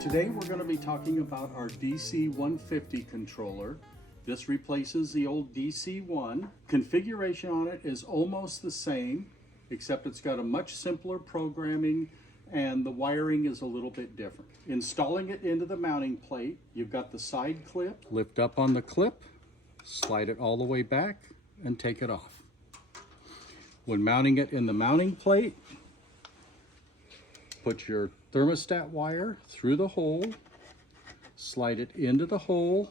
Today we're going to be talking about our DC-150 controller. This replaces the old DC-1. Configuration on it is almost the same, except it's got a much simpler programming and the wiring is a little bit different. Installing it into the mounting plate, you've got the side clip. Lift up on the clip, slide it all the way back, and take it off. When mounting it in the mounting plate, put your thermostat wire through the hole, slide it into the hole,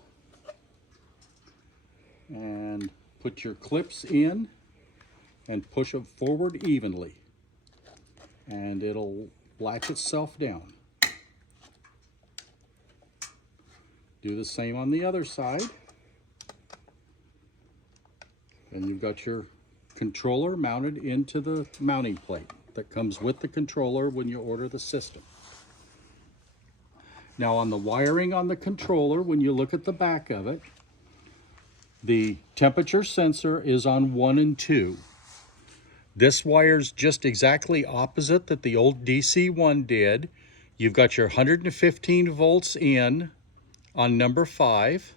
and put your clips in and push them forward evenly, and it'll latch itself down. Do the same on the other side, and you've got your controller mounted into the mounting plate that comes with the controller when you order the system. Now on the wiring on the controller, when you look at the back of it, the temperature sensor is on 1 and 2. This wire's just exactly opposite that the old DC-1 did. You've got your 115 volts in on number 5,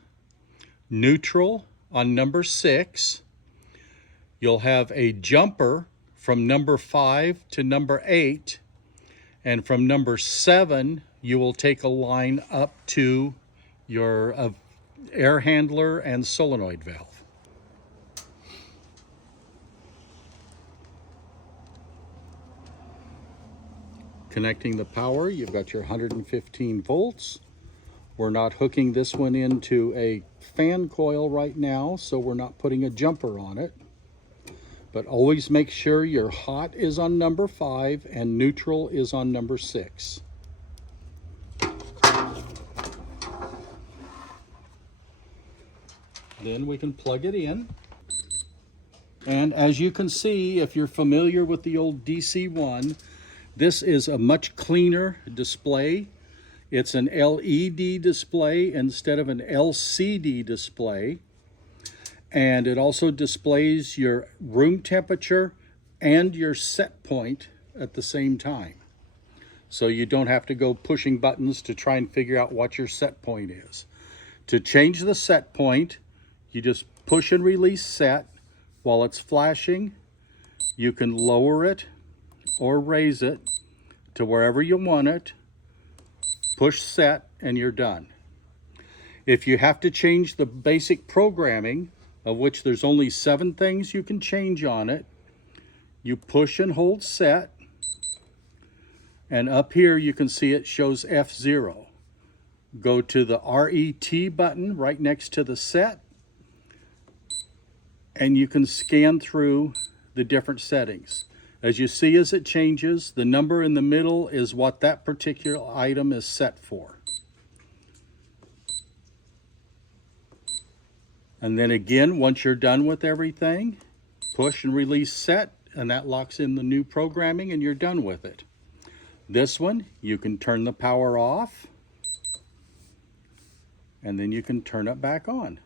neutral on number 6. You'll have a jumper from number 5 to number 8, and from number 7 you will take a line up to your air handler and solenoid valve. Connecting the power, you've got your 115 volts. We're not hooking this one into a fan coil right now, so we're not putting a jumper on it. But always make sure your hot is on number 5 and neutral is on number 6. Then we can plug it in. And as you can see, if you're familiar with the old DC-1, this is a much cleaner display. It's an LED display instead of an LCD display. And it also displays your room temperature and your set point at the same time. So you don't have to go pushing buttons to try and figure out what your set point is. To change the set point, you just push and release set while it's flashing. You can lower it or raise it to wherever you want it. Push set and you're done. If you have to change the basic programming, of which there's only 7 things you can change on it, you push and hold set, and up here you can see it shows F0. Go to the RET button right next to the set, and you can scan through the different settings. As you see, as it changes, the number in the middle is what that particular item is set for. And then again, once you're done with everything, push and release set, and that locks in the new programming and you're done with it. This one, you can turn the power off, and then you can turn it back on.